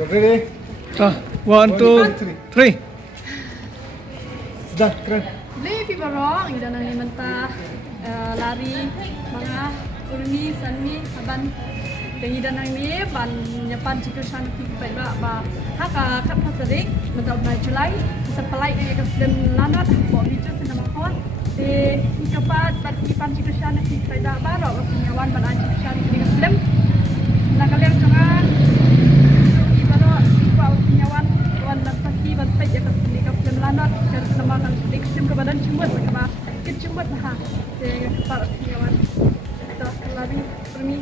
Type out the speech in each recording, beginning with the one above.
So ready? 1, 2, 3. Sudah keren. Lepi barong, ida nang mentah lari mga urmi sanmi aban yang ida nang ni ban nyapan cikir san pai ba haka kat tarik mentah ba Julai sepelai ke film lanat bo bicu nama kon de ikapat bat pan cikir san pai ba ro penyawan ban cikir san di film nak kalian jangan ibaro ipa penyawan wan sakti ban pai ke film lanat dan nama kan film ke badan cumut ke kecumut ha de para penyawan kita lari urmi.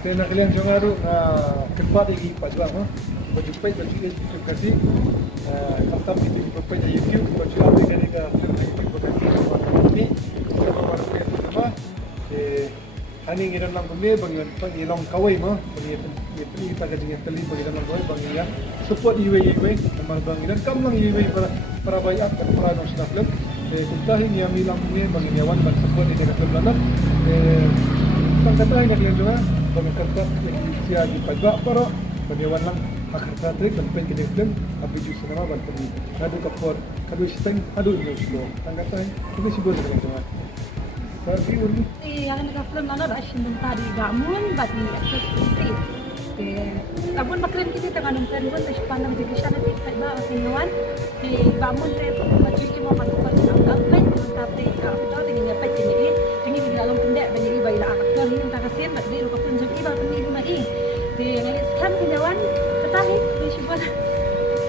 Tena kalian jangan ru kebat lagi pajak mah. Baju pai baju itu kasih. Tetap itu pai di YouTube baju apa kali ke film itu bagi ini. Kita baru ke apa? Hani ngiran lang kami bangun pagi long kawai mah. Ini kita dengan teli bagi dalam kawai bangun ya. Support UAE nomor bangun kam lang UAE para bayat para nasional film. Kita ini yang bilang ni bangun yawan ban support di dalam film lana. Pangkatay na kalian juga pangkatay yang siya di pajak para pagyawan lang makakatrik dan pen kini film tapi justru nama bantu kadu kapor kadu steng kadu ini juga pangkatay itu sih buat kalian juga. Tapi ini yang nak film mana dah sih tadi bangun bagi aktiviti. Tabun makrim kita tengah nonton pun dah pandang di sana di pajak asinyawan di bangun tu baju kita mau pakai angkat pen tapi kita dengan apa jenis ini di dalam pendek banyak bayi lah. Kami minta kasih mak dia lupa pun jadi baru ni rumah ini. Dia ngalis kan penyawan ketahui dia cuba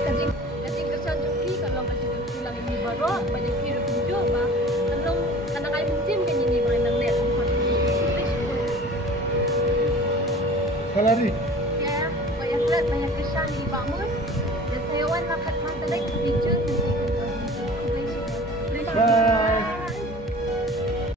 kajing kesan joki kalau kajing tulang ini baru banyak kira tunjuk bah tolong anak ayam musim kan ini berenang lihat tempat ini. kalari. Ya banyak berat banyak kesan di bangun. Dan sayawan makan mata lagi.